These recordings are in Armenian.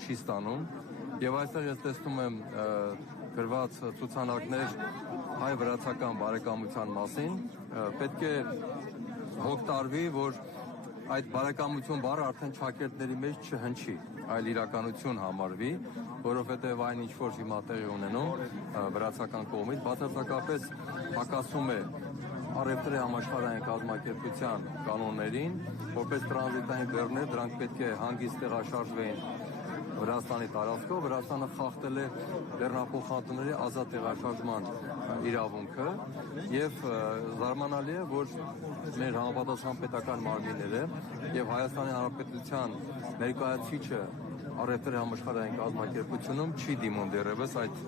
չի ստանում եւ այստեղ ես տեսնում եմ գրված ցուցանակներ հայ-վրացական բարեկամության մասին, պետք է հոգ տարվի, որ այդ բարեկամություն բառը արդեն ճակերտների մեջ չհնչի, այլ իրականություն համարվի, որովհետև այն ինչ որ հիմա տեղի ունենում վրացական կողմից բացարձակապես հակասում է առևտրի համաշխարհային կազմակերպության կանոններին, որպես տրանզիտային բեռներ, դրանք պետք է հանգիստ տեղաշարժվեն Վրաստանի տարածքով, Վրաստանը խախտել է բեռնափոխանցումների ազատ տեղաշարժման իրավունքը եւ զարմանալի է, որ մեր համապատասխան պետական մարմինները եւ Հայաստանի Հանրապետության ներկայացուցիչը առևտրի համաշխարհային կազմակերպությունում չի դիմում դեռևս այդ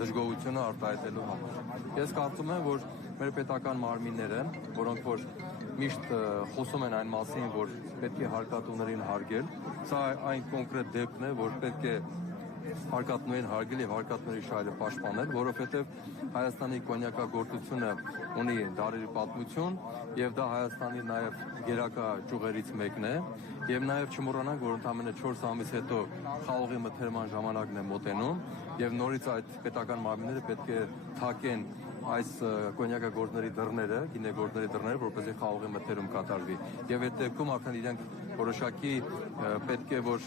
դժգոհությունը արտահայտելու համար։ Ես կարծում եմ, որ մեր պետական մարմինները, որոնք որ միշտ խոսում են այն մասին, որ պետք է հարկատուներին հարգել, սա այն կոնկրետ դեպքն է, որ պետք է հարկատուներին հարգել եւ հարկատուների շահերը պաշտպանել, որովհետեւ Հայաստանի կոնյակագործությունը ունի դարերի պատմություն եւ դա Հայաստանի նաեւ գերակա ճյուղերից մեկն է եւ նաեւ չմոռանանք, որ ընդամենը 4 ամիս հետո խաղողի մթերման ժամանակն է մոտենում եւ նորից այդ պետական մարմինները պետք է թակեն այս կոնյակագործների դռները, գինեգործների դռները, որպեսզի խաղողի մթերում կատարվի եւ այդ դեպքում արդեն իրենք որոշակի պետք է որ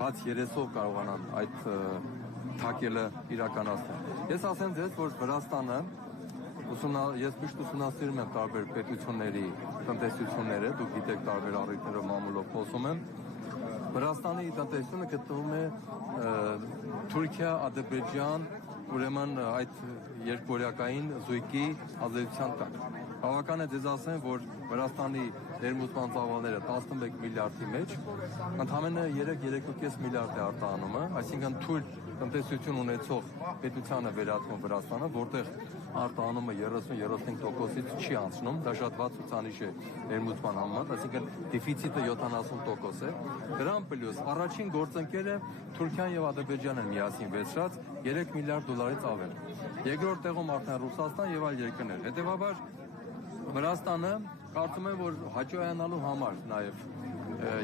բաց երեսով կարողանան այդ թակելը իրականացնել։ Ես ասեմ ձեզ, որ Վրաստանը ես միշտ ուսումնասիրում եմ տարբեր պետությունների տնտեսությունները, դուք գիտեք տարբեր առիթներով մամուլով խոսում եմ։ Վրաստանի տնտեսությունը գտնվում է Թուրքիա, Ադրբեջան, ուրեմն այդ երկկորեակային զույգի ազդեցության տակ։ Բավական է ձեզ ասեմ, որ Վրաստանի ներմուծման ծավալները 11 միլիարդի մեջ, ընդամենը 3-3.5 միլիարդ է արտահանումը, այսինքն թույլ տնտեսություն ունեցող պետությանը վերածվում Վրաստանը, որտեղ արտահանումը 30-35%-ից չի անցնում, դա շատ վատ ցուցանիշ է ներմուծման համեմատ, այսինքն դեֆիցիտը 70% է։ Դրան պլյուս առաջին գործընկերը Թուրքիան եւ Ադրբեջանն են միասին վերցրած 3 միլիարդ դոլարից ավել։ Երկրորդ տեղում արդեն Ռուսաստան եւ այլ երկրներ։ Հետեւաբար Վրաստանը կարծում եմ, որ հաջողանալու համար նաեւ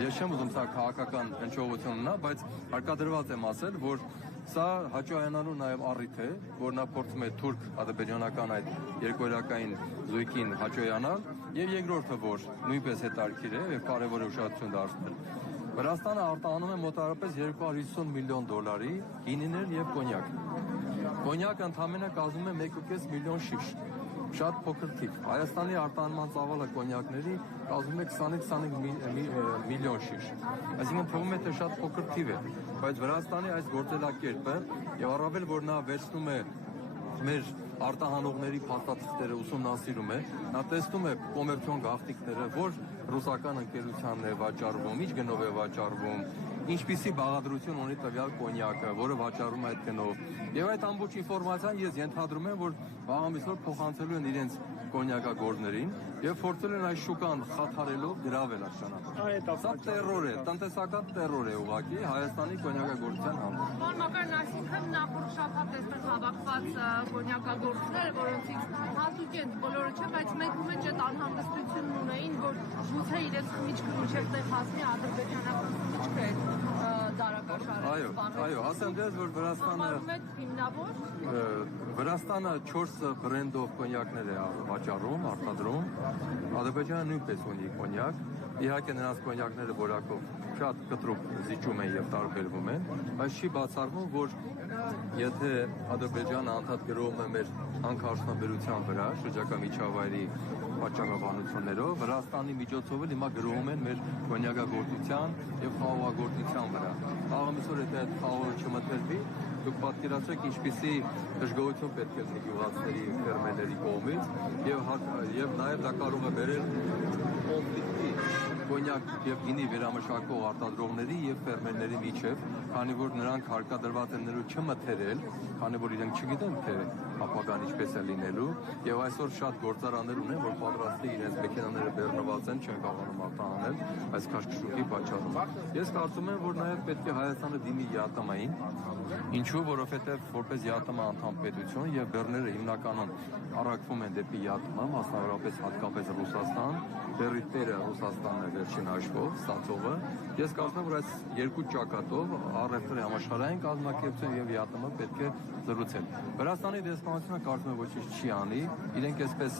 ես չեմ ուզում սա քաղաքական հնչողություն ունենա, բայց հարկադրված եմ ասել, որ սա հաջողանալու նաեւ առիթ է, որ նա փորձում է թուրք-ադրբեջանական այդ երկկորեակային զույգին հաջողանալ, եւ երկրորդը, որ նույնպես հետաքրքիր է եւ կարեւոր է ուշադրություն դարձնել։ Վրաստանը արտահանում է մոտավորապես 250 միլիոն դոլարի գինիներ եւ կոնյակ։ Կոնյակը ընդամենը կազմում է 1.5 միլիոն շիշ։ Շատ փոքր թիվ։ Հայաստանի արտահանման ծավալը կոնյակների կազմում է 20-25 միլիոն շիշ։ Այսինքն թվում է թե շատ փոքր թիվ է, բայց Վրաստանի այս գործելակերպը եւ առավել որ նա վերցնում է մեր արտահանողների փաստաթղթերը ուսումնասիրում է, նա տեսնում է կոմերցիոն գաղտնիքները, որ ռուսական ընկերությանն է վաճառվում, ինչ գնով է վաճառվում, ինչպիսի բաղադրություն ունի տվյալ կոնյակը, որը վաճառում է այդ գնով։ Եվ այդ ամբողջ ինֆորմացիան ես ենթադրում եմ, որ վաղամիսօր փոխանցելու են իրենց կոնյակագործներին եւ փորձել են այս շուկան խաթարելով գրավել այս ճանապարհը։ Սա տերոր է, տնտեսական տերոր է ուղղակի Հայաստանի կոնյակագործության համար։ Նորմալական այսինքն նախորդ շաբաթ այստեղ հավաքված կոնյակագործներ, որոնցից հատուկ են բոլորը չէ, բայց մեկում մեջ այդ անհանգստությունն ունեին, որ գուցե իրենց խմիչքը մինչև տեղ հասնի ադրբեջանական խմիչքը դարակաշարը։ Այո, ասեմ դες, որ Վրաստանը 4 բրենդով կոնյակներ է վաճառում, արտադրում, Ադրբեջանը նույնպես ունի կոնյակ, իհարկե նրանց կոնյակները որակով շատ կտրուկ զիջում են եւ տարբերվում են, բայց չի բացառվում, որ եթե Ադրբեջանը անդադ գրովում է մեր հանքարդյունաբերության վրա, շրջակա միջավայրի պատճառաբանություններով, Վրաստանի միջոցով էլ հիմա գրովում են մեր կոնյակագործության եւ խաղողագործության վրա։ Աղամիսօր եթե այդ խաղողը չմթերվի, դուք պատկերացրեք ինչպիսի դժգոհություն պետք է լինի գյուղացիների, ֆերմերների կողմից եւ նաեւ դա կարող է բերել կոնֆլիկտի կոնյակ եւ գինի վերամշակող արտադրողների եւ ֆերմերների միջեւ, քանի որ նրանք հարկադրված են նրու չմթերել, քանի որ իրենք չգիտեն թե ապագան ինչպես է լինելու եւ այսօր շատ գործարաններ ունեն, որ պատրաստի իրենց մեքենաները բեռնված են, չեն կարողանում արտահանել այս քաշքշուկի պատճառով։ Ես կարծում եմ, որ նաեւ պետք է Հայաստանը դիմի ԵԱՏՄ-ին, ինչու Ինչու, որովհետև որպես ԵԱՏՄ անդամ պետություն եւ բեռները հիմնականում առաքվում են դեպի ԵԱՏՄ, մասնավորապես հատկապես Ռուսաստան, բեռի տերը Ռուսաստանն է վերջին հաշվով, ստացողը։ Ես կարծում եմ, որ այս երկու ճակատով առևտրի համաշխարհային կազմակերպություն եւ ԵԱՏՄ պետք է զրուցել։ Վրաստանի դեսպանությունը կարծում եմ ոչինչ չի անի, իրենք այսպես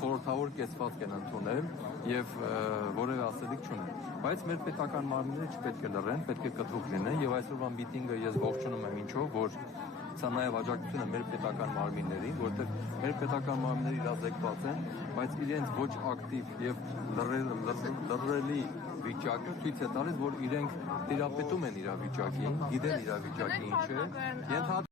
խորհրդավոր կեցվածք են ընդունել եւ որևէ ասելիք չունեն։ Բայց մեր պետական մարմինները չպետք է լռեն, պետք է կտրուկ լինեն եւ այսօրվա միտինգը ես ողջունում եմ ինչով, որ սա նաև աջակցություն է մեր պետական մարմիններին, որտեղ մեր պետական մարմինները իրազեկված են, բայց իրենց ոչ ակտիվ եւ լռելի վիճակը ցույց է տալիս, որ իրենք տիրապետում են իրավիճակին, գիտեն իրավիճակի ինչ է,